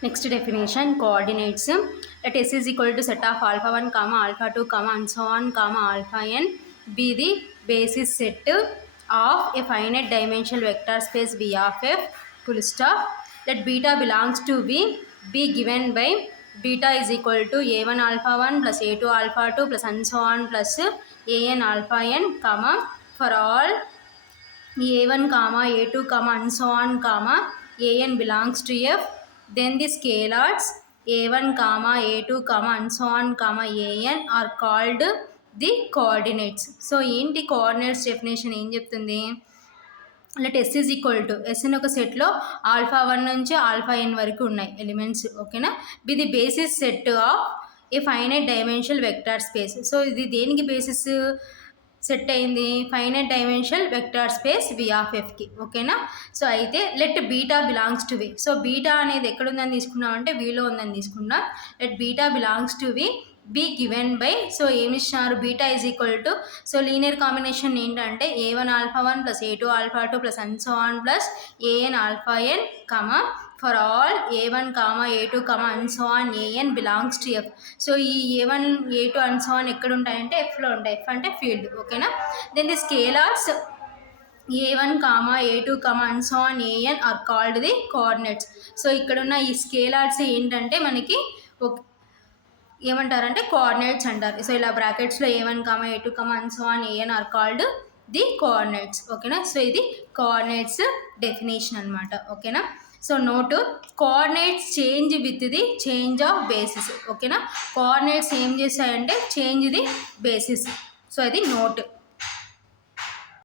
Next definition, coordinates. Let S is equal to set of alpha 1 comma alpha 2 comma and so on comma alpha n be the basis set of a finite dimensional vector space V of f full stop. Let beta belongs to V be given by beta is equal to a1 alpha 1 plus a2 alpha 2 plus and so on plus an alpha n comma for all a1 comma a2 comma and so on comma an belongs to f, then the scalars a1 comma a2 comma and so on comma an are called the coordinates. So ఏంటి coordinates definition ఏం చెప్తుంది? Let S is equal to S అని ఒక సెట్లో alpha 1 నుంచి alpha n వరకు ఉన్నాయి elements, ఓకేనా. Be the basis set of a finite dimensional vector space. So ఇది దేనికి బేసిస్ సెట్ అయింది? Finite dimensional vector space V of ఎఫ్కి, ఓకేనా. సో అయితే let beta belongs to V. So beta అనేది ఎక్కడుందని తీసుకున్నాం అంటే వీలో ఉందని తీసుకున్నాం. Let beta belongs to V be given by, so ఏమి ఇచ్చినారు? Beta is equal to, so linear combination ఏంటంటే a1 alpha 1 plus a2 alpha 2 plus and so on plus an alpha n comma for all a1 comma a2 comma and so on an belongs to F. So ఈ a1 a2 and so on ఎక్కడ ఉంటాయంటే ఎఫ్లో ఉంటాయి. F అంటే field, ఓకేనా. Then the scalars a1 comma a2 comma and so on an are called the coordinates. So ఇక్కడున్న ఈ scalars ఏంటంటే మనకి ఏమంటారంటే కోఆర్డినేట్స్ అంటారు. సో ఇలా బ్రాకెట్స్లో a1 comma a2 comma and so on an are called the coordinates, ఓకేనా. So ఇది కోఆర్డినేట్స్ డెఫినేషన్ అనమాట, ఓకేనా. So note, coordinates change with the change of basis, ఓకేనా. కోఆర్డినేట్స్ ఏం చేస్తాయంటే చేంజ్ ది బేసిస్. సో ఇది నోట్.